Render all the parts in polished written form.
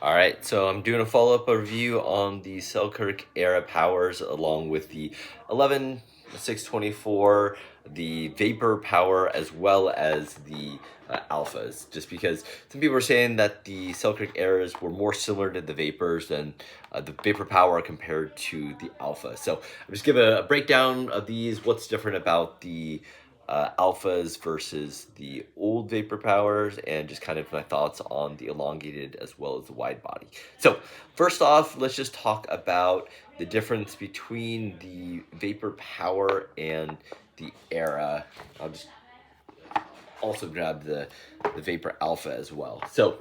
All right, so I'm doing a follow-up review on the Selkirk Era Powers along with the 11six24, the Vapor Power, as well as the Alphas, just because some people were saying that the Selkirk Eras were more similar to the Vapors than the Vapor Power compared to the Alpha. So I'm just giving a breakdown of these, what's different about the alphas versus the old vapor powers, and just kind of my thoughts on the elongated as well as the wide body. So first off, let's just talk about the difference between the vapor power and the era. I'll just also grab the vapor alpha as well. So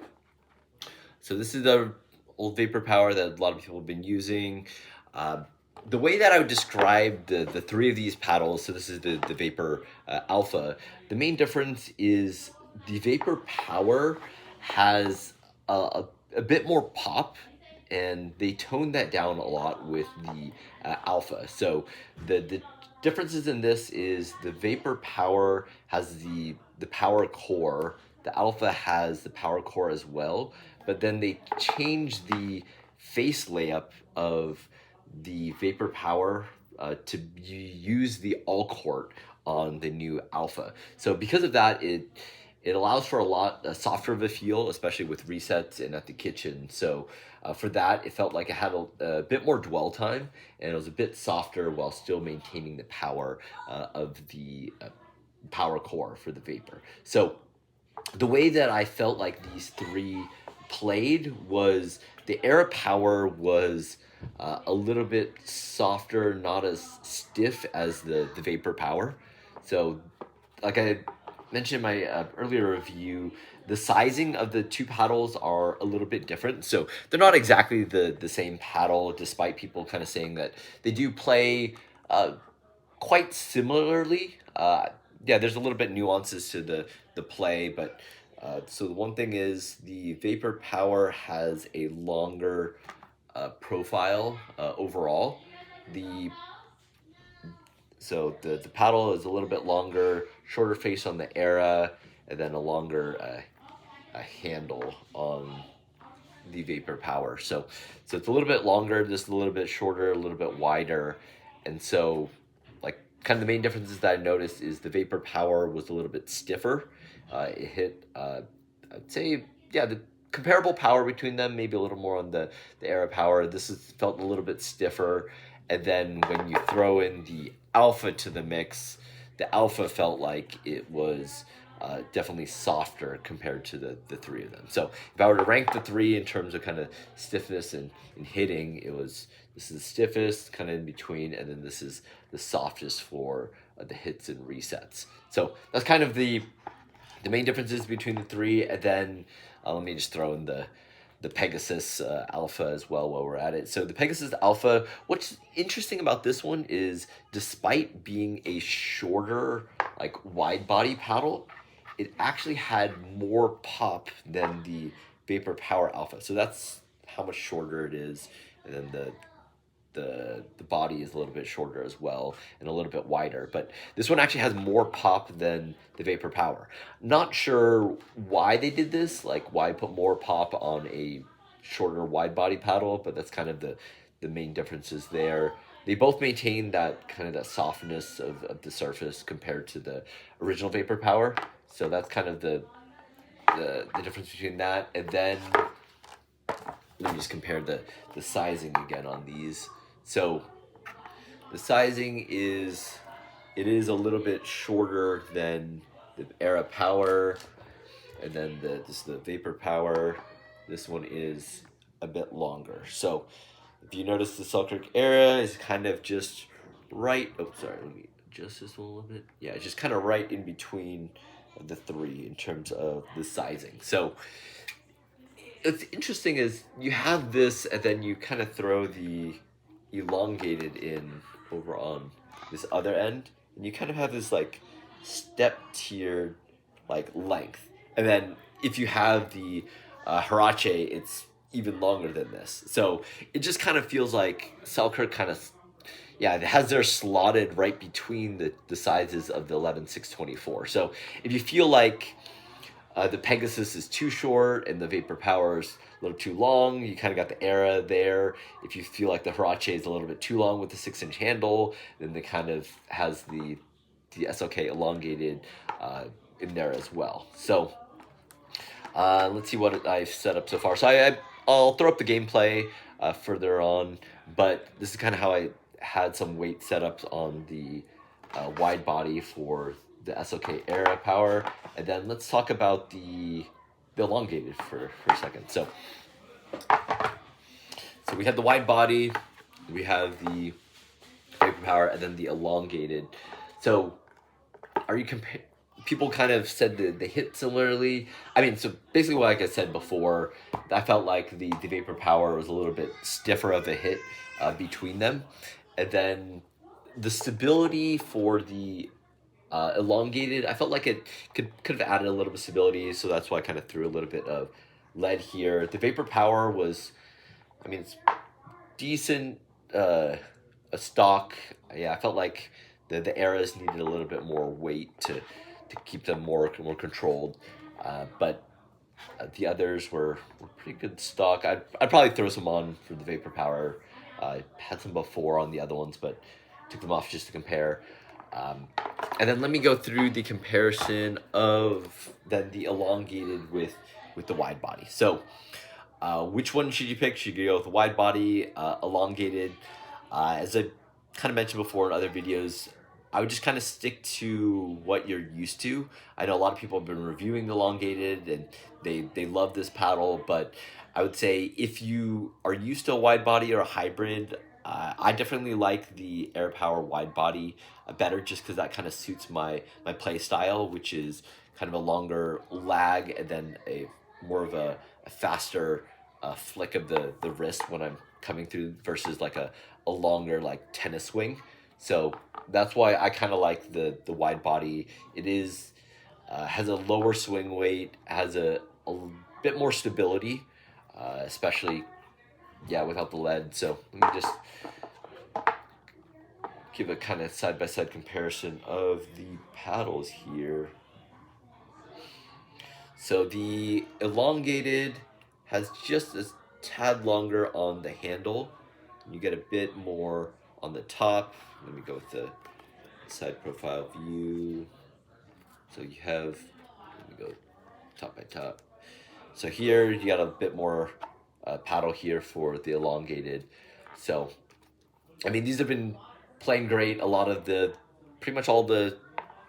this is the old vapor power that a lot of people have been using. The way that I would describe the three of these paddles, so this is the Vapor Alpha, the main difference is the Vapor Power has a bit more pop, and they toned that down a lot with the Alpha. So the differences in this is the Vapor Power has the power core, the Alpha has the power core as well, but then they changed the face layup of the Vapor Power to use the all court on the new Alpha. So because of that, it allows for a lot softer of a feel, especially with resets and at the kitchen. So for that, it felt like it had a bit more dwell time, and it was a bit softer while still maintaining the power of the power core for the Vapor. So the way that I felt like these three played was the Era Power was a little bit softer, not as stiff as the Vapor Power. So, like I mentioned in my earlier review, the sizing of the two paddles are a little bit different. So they're not exactly the same paddle, despite people kind of saying that they do play quite similarly. Yeah, there's a little bit nuances to the play, but so the one thing is the Vapor Power has a longer profile overall. The the paddle is a little bit longer, shorter face on the Era, and then a longer a handle on the Vapor Power. So it's a little bit longer, just a little bit shorter, a little bit wider, and so like kind of the main differences that I noticed is the Vapor Power was a little bit stiffer. It hit I'd say the comparable power between them, maybe a little more on the Era Power. This is felt a little bit stiffer, and then when you throw in the Alpha to the mix, the Alpha felt like it was definitely softer compared to the three of them. So if I were to rank the three in terms of kind of stiffness and hitting, this is the stiffest, kind of in between, and then this is the softest for the hits and resets. So that's kind of the main differences between the three, and then let me just throw in the Pegasus Alpha as well while we're at it. So the Pegasus Alpha, what's interesting about this one is despite being a shorter, like wide body paddle, it actually had more pop than the Vapor Power Alpha. So that's how much shorter it is, and then the body is a little bit shorter as well and a little bit wider, but this one actually has more pop than the Vapor Power. Not sure why they did this, like why put more pop on a shorter wide body paddle, but that's kind of the main differences there. They both maintain that kind of that softness of the surface compared to the original Vapor Power. So that's kind of the difference between that. And then let me just compare the sizing again on these. So the sizing is, it is a little bit shorter than the Era Power, and then this is the Vapor Power. This one is a bit longer. So if you notice, the Selkirk Era is kind of just right. Oh, sorry. Let me adjust this one a little bit. Yeah, it's just kind of right in between the three in terms of the sizing. So what's interesting is you have this, and then you kind of throw the elongated in over on this other end, and you kind of have this like step tiered like length. And then if you have the Hirache, it's even longer than this. So it just kind of feels like Selkirk kind of, it has their slotted right between the sizes of the 11six24. So if you feel like the Pegasus is too short and the Vapor Power is little too long, you kind of got the Era there. If you feel like the Huarache is a little bit too long with the 6-inch handle, then it kind of has the SLK elongated in there as well. So let's see what I've set up so far. So I'll throw up the gameplay further on, but this is kind of how I had some weight setups on the Widebody for the SLK Era Power. And then let's talk about the elongated for a second. So we have the Widebody, we have the Vapor Power, and then the elongated. So are you people kind of said that they hit similarly. I mean, so basically like I said before, I felt like the Vapor Power was a little bit stiffer of a hit between them. And then the stability for the elongated, I felt like it could have added a little bit of stability, so that's why I kind of threw a little bit of lead here. The Vapor Power was, I mean, it's decent, a stock. Yeah, I felt like the Eras needed a little bit more weight to keep them more controlled, but the others were pretty good stock. I'd probably throw some on for the Vapor Power. I had some before on the other ones, but took them off just to compare. And then let me go through the comparison of then the elongated with the Widebody. So which one should you pick? Should you go with the Widebody, elongated? As I kind of mentioned before in other videos, I would just kind of stick to what you're used to. I know a lot of people have been reviewing the elongated and they love this paddle, but I would say if you are used to a Widebody or a hybrid, I definitely like the Era Power Widebody better, just because that kind of suits my play style, which is kind of a longer lag and then a more of a faster flick of the wrist when I'm coming through versus like a longer like tennis swing. So that's why I kind of like the Widebody. It is has a lower swing weight, has a bit more stability, especially without the lead. So let me just give a kind of side-by-side comparison of the paddles here. So the elongated has just a tad longer on the handle. You get a bit more on the top. Let me go with the side profile view. So you have, let me go top by top. So here you got a bit more paddle here for the elongated. So, I mean, these have been playing great. Pretty much all the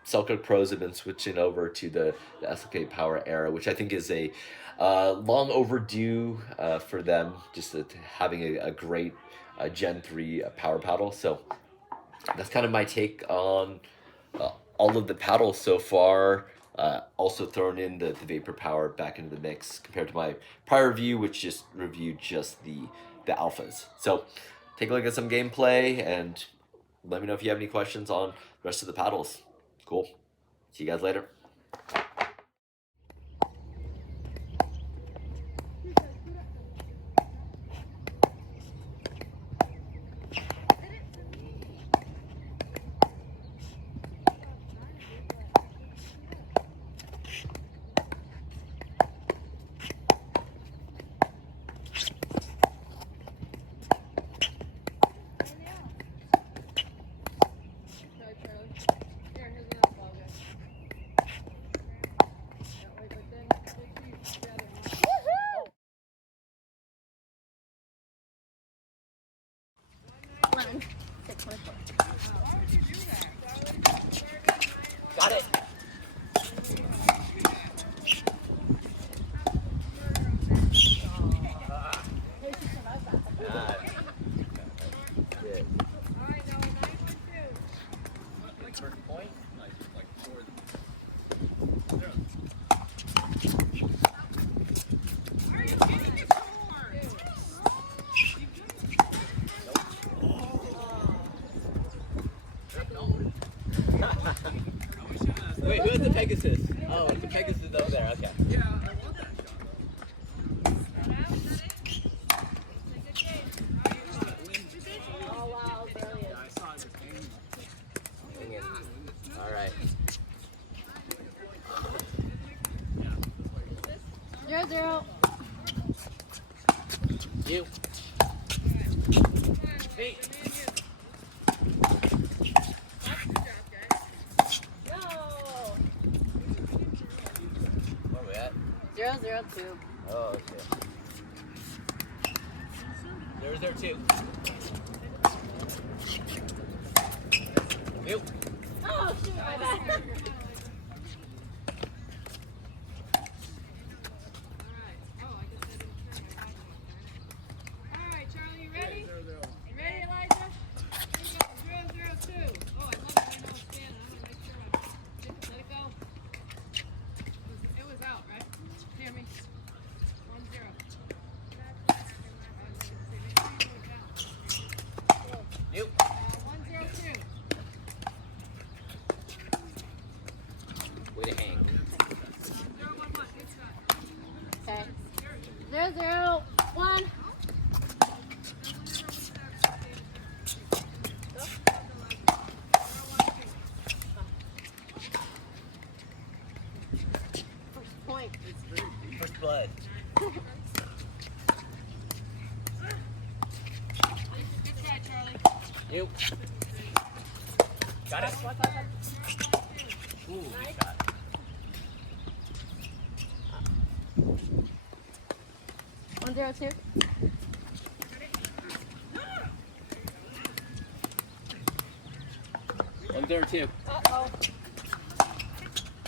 Selkirk pros have been switching over to the SLK Power Era, which I think is a long overdue for them, just having a great Gen 3 power paddle. So that's kind of my take on all of the paddles so far. Also thrown in the Vapor Power back into the mix compared to my prior review, which just reviewed just the alphas. So take a look at some gameplay and let me know if you have any questions on the rest of the paddles. Cool. See you guys later. Got it. You. Hey. No. Where are we at? 002. Oh, okay. 002. You. Oh, shoot, my bad. You. 102. Way to hang. 011. Okay. 001. First point. First blood. Good try, Charlie. You. Got it. Ooh, good shot. 102. 102. Uh-oh.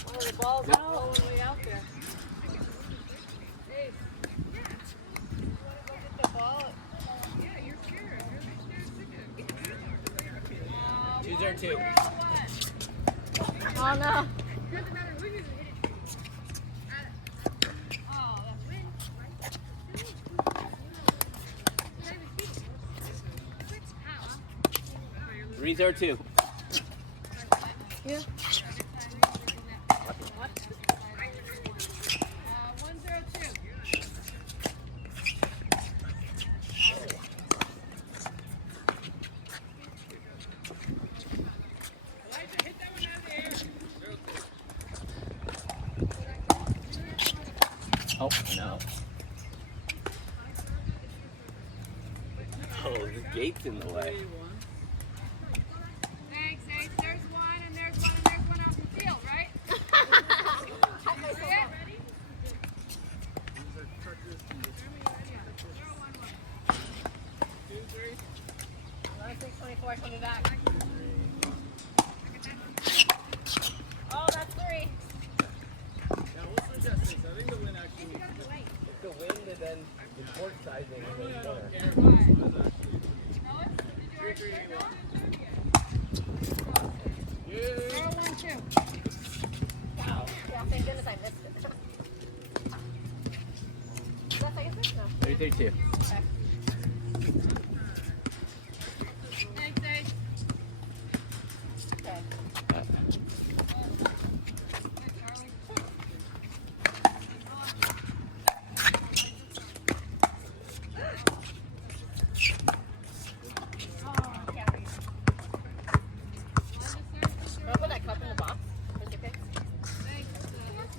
Oh, the ball's all the way out there. Hey. Yeah. You want to go get the ball? Yeah, you're scared. You're scared. 202. 101. Oh, no. Doesn't matter who you hit it. Oh, that's win. 302. Yeah. 102. Elijah, hit that one out of the air. Oh, no. Oh, the gate's in the way. Thanks, Ace. There's one, and there's one, and there's one out in the field, right? Ready? 11six24 coming back. Oh, that's 3. Now, what's the distance? I think the wind actually. It's the wind and then the port sizing. I really don't care. What? What is actually. Noah, did you already say that? 012. Wow. Yeah, thank goodness I missed it. That's how you fish now. 332. Okay. Thanks, Ace. Okay. Hey, Charlie. Oh, can't read. Wanna put that cup in the box? With your picks? Thanks. 201.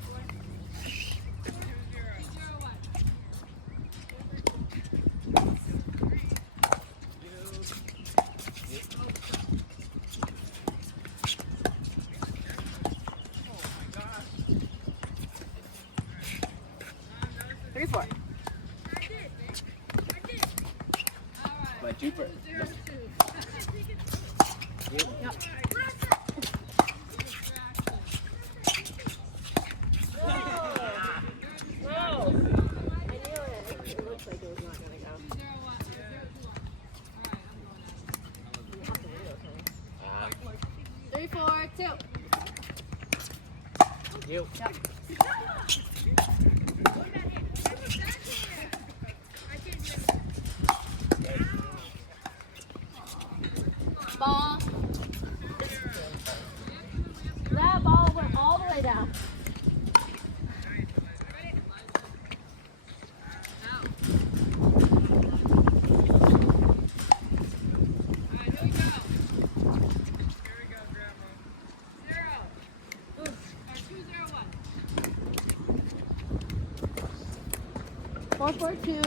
Three, 4. My Jupiter. Yep. Whoa! I knew it. It looks like it was not gonna go. 3, 4, 2. You. Yep. Ball. That ball went all the way down. Four, 4, 2.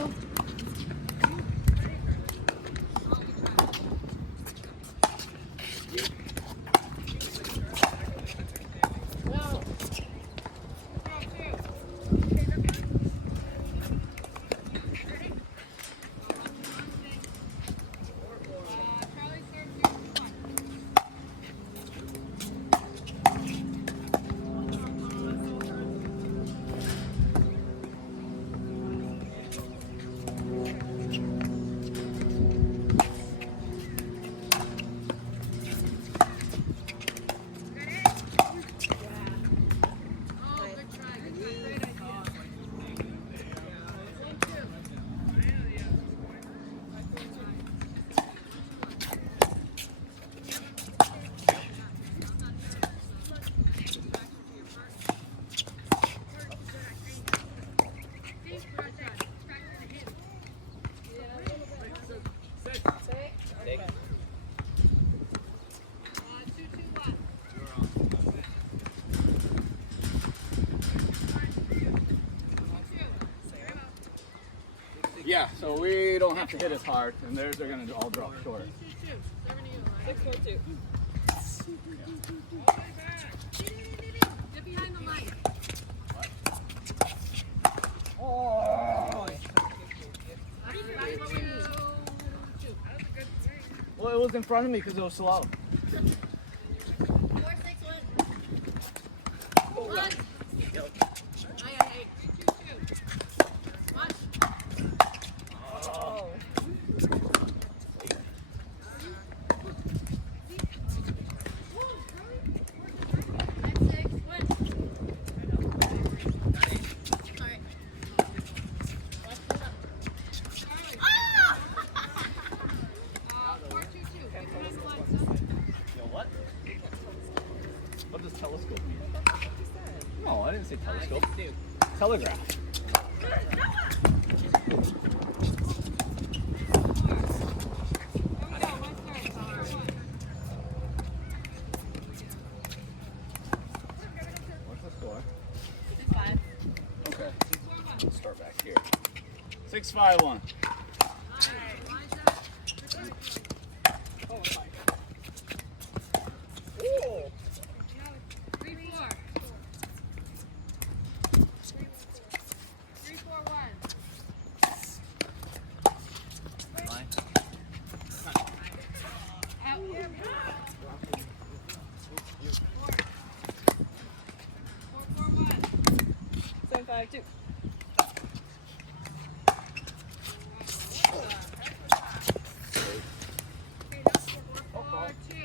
Yeah, so we don't have to hit as hard, and theirs are gonna all drop short. 642. Get behind the line. Oh! Well, it was in front of me because it was slow. 4, 6, 1. 1. Aye. 3, 2, 2. Watch. Oh. What does telescope mean? No, I didn't say telescope. Telegraph. What's the score? 5. Okay. Let's start back here. 6-5-1. Ooh. 3, 4. 3, 4, 1. Line. Out. 4, 4, 1. 752. Okay, that's 4, 4, 2.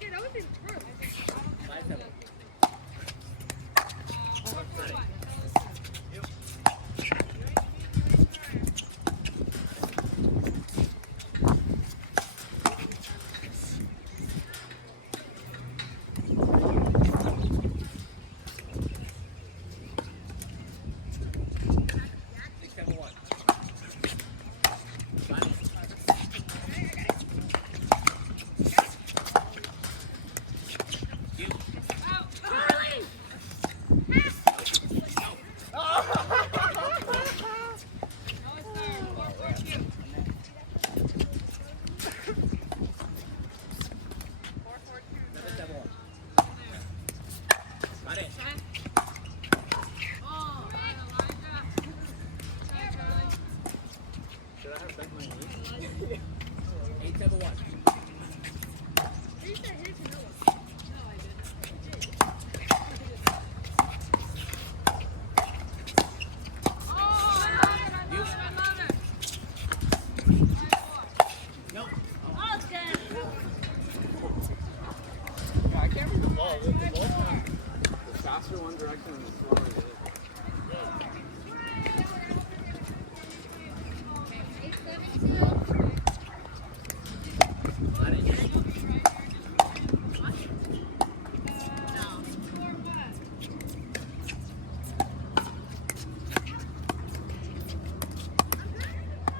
Yeah, that was improved. 4, 4, 1. Should I have bent my knee? 8-7-1. Yeah, I can't read the ball. The ball's not the faster one direction and the slower the other.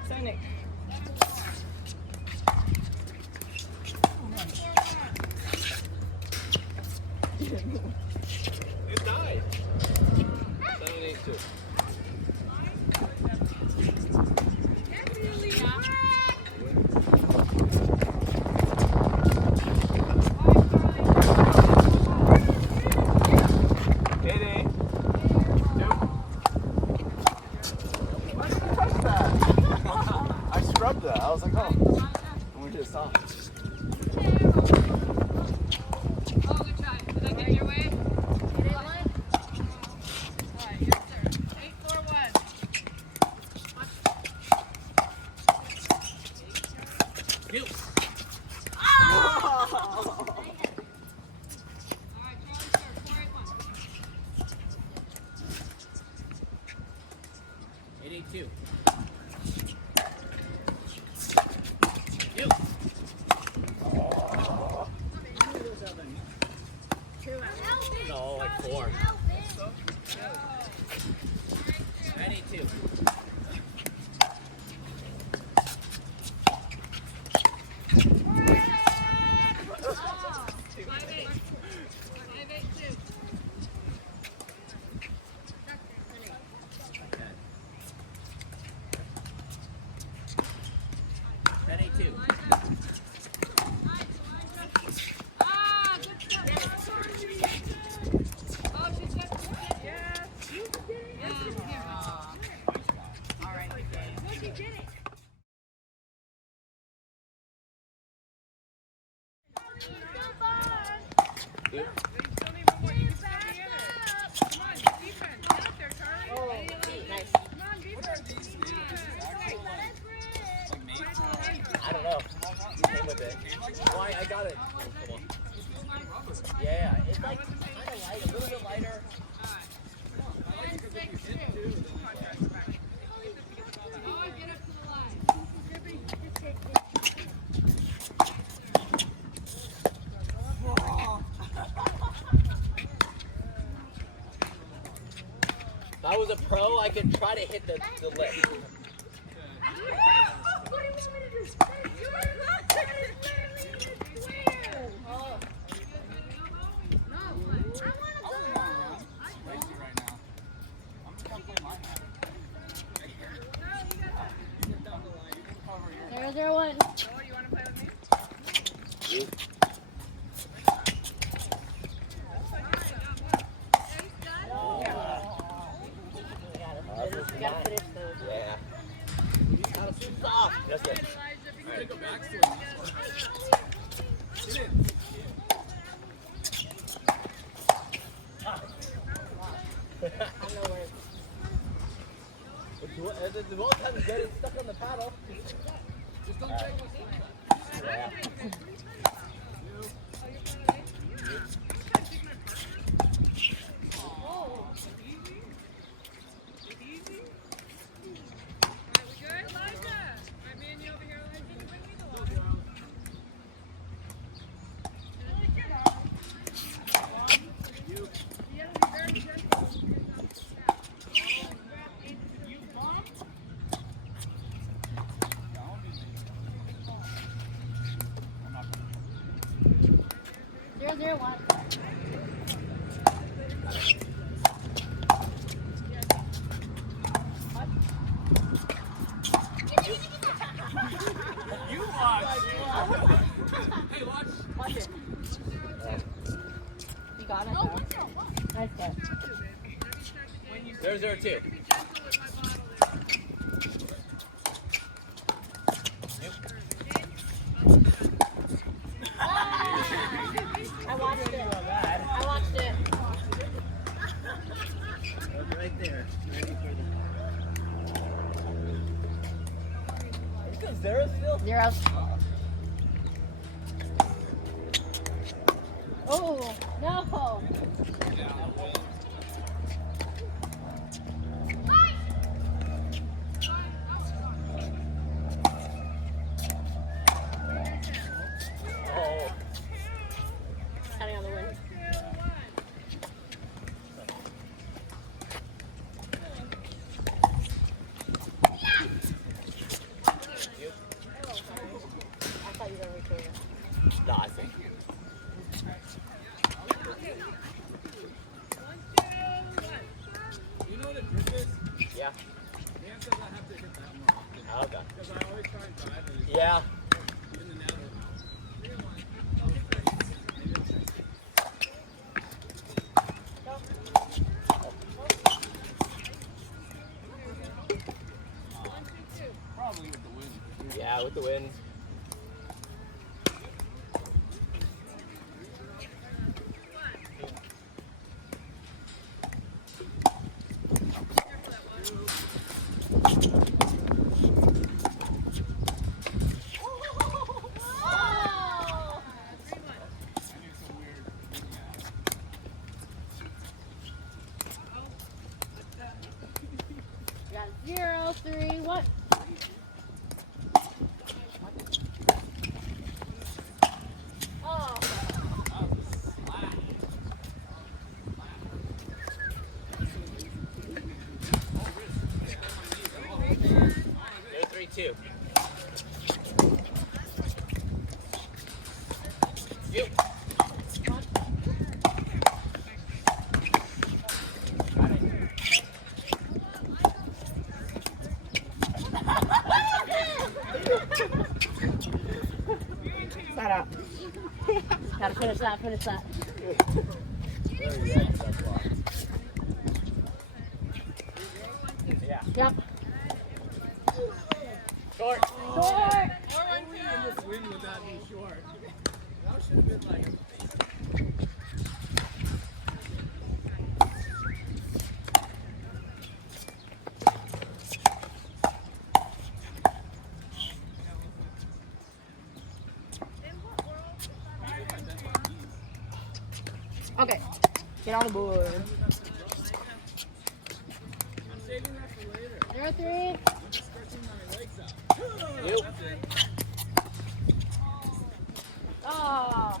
Sonic. It died. 7-8-2. I scrubbed that. I was like, oh. And we just saw. Oh, good try. Did I get your way? Alright, yes, sir. 8-4-1. You. Alright, Charlie, sir. 4-8-1. 8-8-2. No, like 4. 9-8-2. Oh, 5-8. 5-8-2. Dude. Still need one more. You can still be in it. Come on, defense. Get up there, Charlie. Oh, nice. Come on, defense. I don't know. Came with it. Why? I got it. Come on. Yeah, it's like kind of light, a little bit lighter. If I was a pro, I could try to hit the lip. There, one. Oh, you want to play with me? You? You gotta finish those. Yeah. He's kind of soft. That's it. I know where. The one time you get it stuck on the paddle. Just don't take what's yeah. One. You watch. Hey, watch. Watch it. You got it though. Nice catch. 0-0-2. I watched it. I watched it. Right there. Ready for the... Is 0 still? 0. Oh, no. Oh. Counting on the win. I thought you were going to record it. No, I think. You know what a drip is? Yeah. Dan says I have to hit that more often. Okay. Because I always try and drive it Yeah. in the net. Probably with the wind. Yeah, with the wind. Got 0, 3, 1. Oh. 0-3-2. You. Shut up. Gotta finish that, finish that. Yeah. Yep. Short. Short. In this wind would that be short? That should have been like Get on the board. 0-3. You. Oh.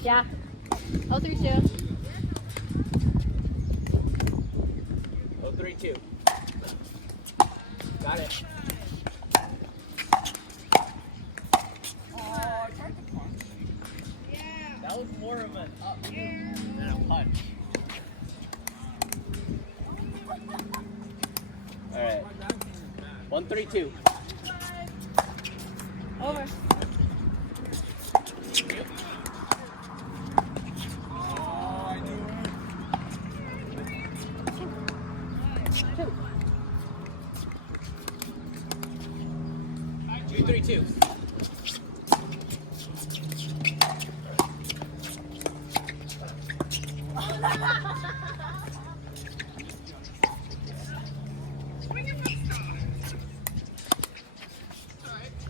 Yeah. 0-3-2. 0-3-2. Got it. That was more of an up than a punch. All right. 1-3-2. Over. Two. 2-3-2.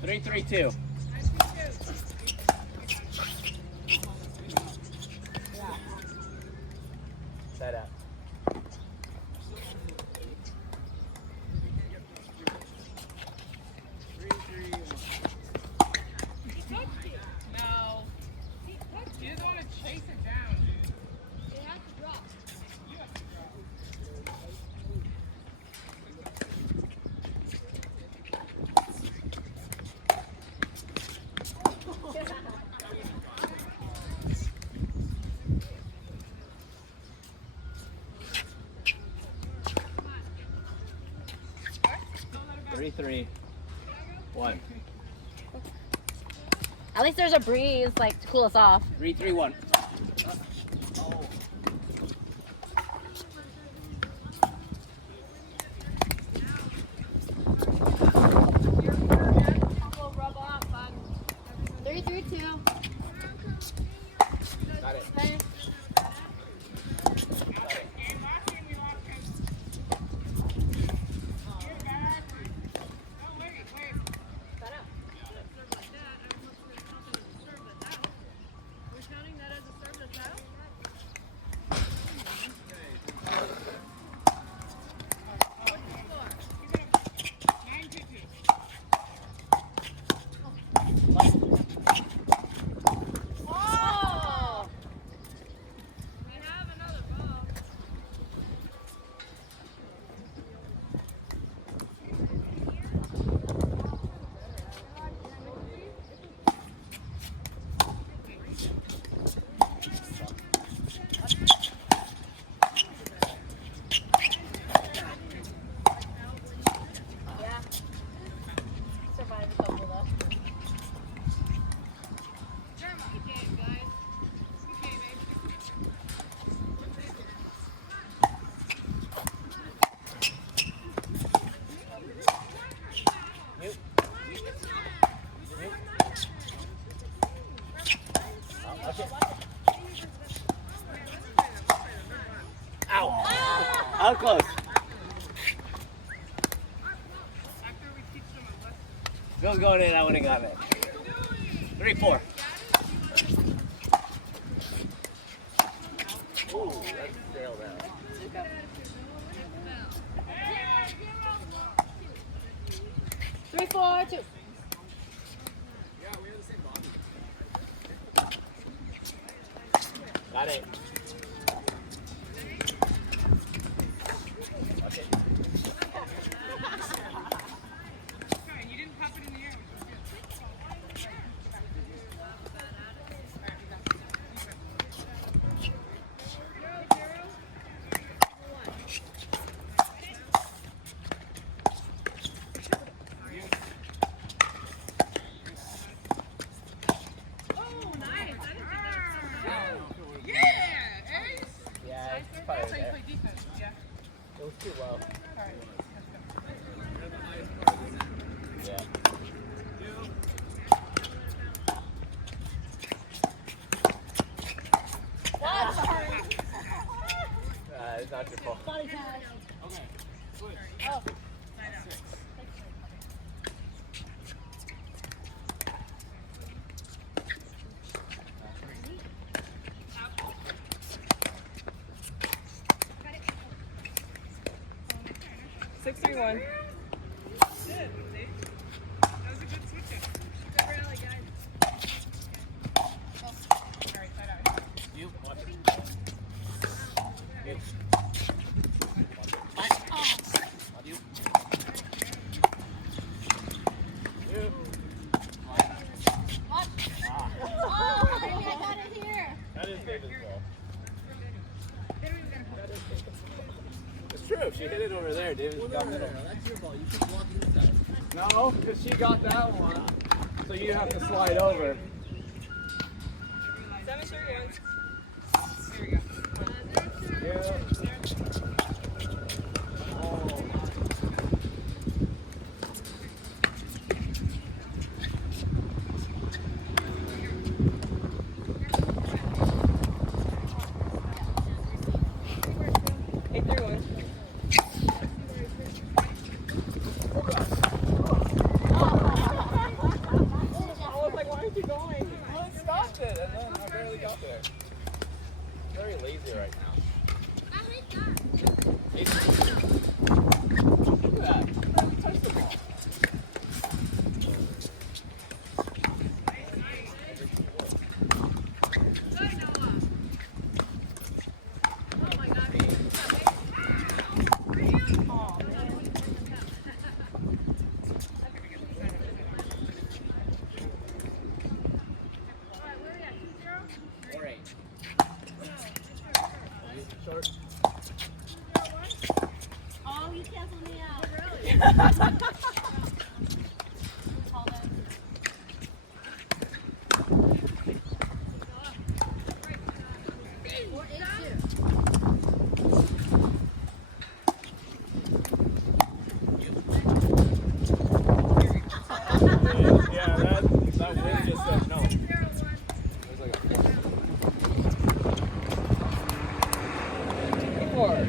Three, 3-2. Set up. No. You don't want to chase it down, dude. It has to drop. You have to drop. 3-3-1. At least there's a breeze, like, to cool us off. 3-3-1. We'll rub off on 3-3-2. Got it. Okay. Game last game we lost him. You're back. Oh, wait. Set up. Serve like that. I don't know if we're going to count that as a serve that's out. We're counting that as a serve that's out? What's the score? Keep it up. 9-2-2. Oh! We have another ball. Yeah. Survived a couple though. Good game, guys. Good game, baby. You. Okay. Ow. How close? After we teach them a lesson. If it was going in, I would have got it. 3-4. Ooh, that's sailed out. 3-4-2. Got it. Okay. Fine, you didn't pop it in the air, which was good. Oh, nice. I didn't think that was so yeah, ace. Yeah, it's That's probably how you there. play defense, yeah. It was too low. Alright. Yeah. It's not your fault. Body tag. Oh. 631. That was a good switch up. Good rally, guys. Oh, all right, side out. You watch it. You. You. You. Oh, I got it here. That is David's ball. It's true. If she hit it over there, David's got middle. That's your ball. You keep walking inside. No, because she got that one. So you have to slide over. 731. Here we go. Yeah. Oh. 831. I was like, why aren't you going? Well, it stopped it, and then I barely got there. Very lazy right now. Look at that. Touch the ball. Or 8. Short. Oh, you canceled me out. Yeah, that wind just said no. There's like a 4.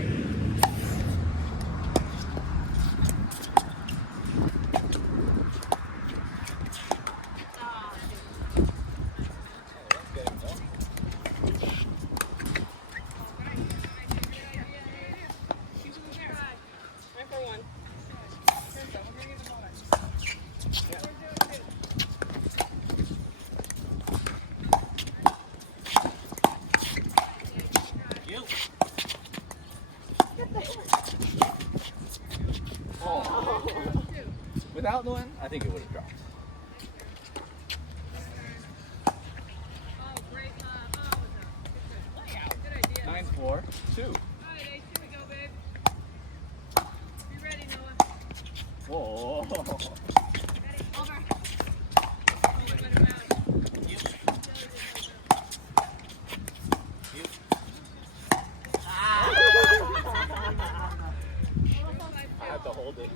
You. Oh. Without the wind, I think it would have dropped. Oh, great. Good idea. 9-4, 2. All right, Ace, here we go, babe. Be ready, Noah. Whoa. Over. Only went around. I have to hold it.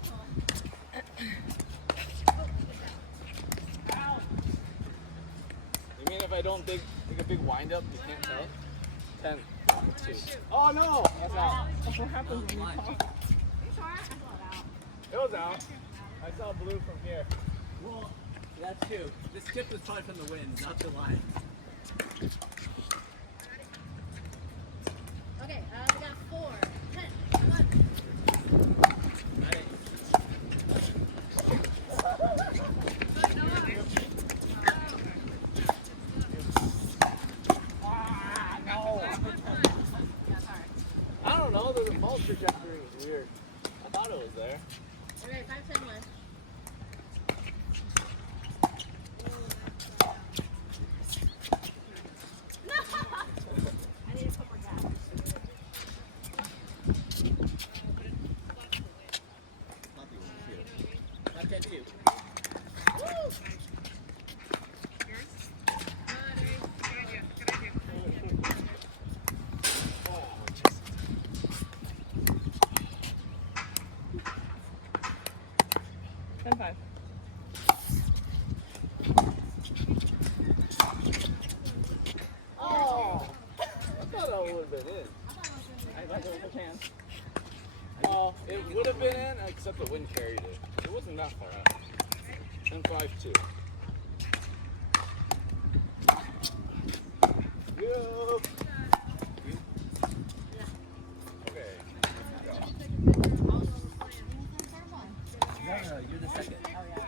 You mean if I don't dig a big wind up, you can't tell? 10. 2. Oh no! That's out. That's what happens when you talk. It was out. I saw blue from here. Well, that's 2. This tip was probably from the wind, not the line. Okay, we got 4, 10, 11. Right. Ah, no! I don't know, the ball trajectory was weird. I thought it was there. Okay, 5, 10, 1. I need a couple gas. Not the one, 2. Not 10, 2. Ten five. Oh! I thought that would have been in. I like it with a chance. Well, it would have been in, except the wind carried it. It wasn't that far out. 10-5-2. Go! Okay. You're the second. Oh yeah.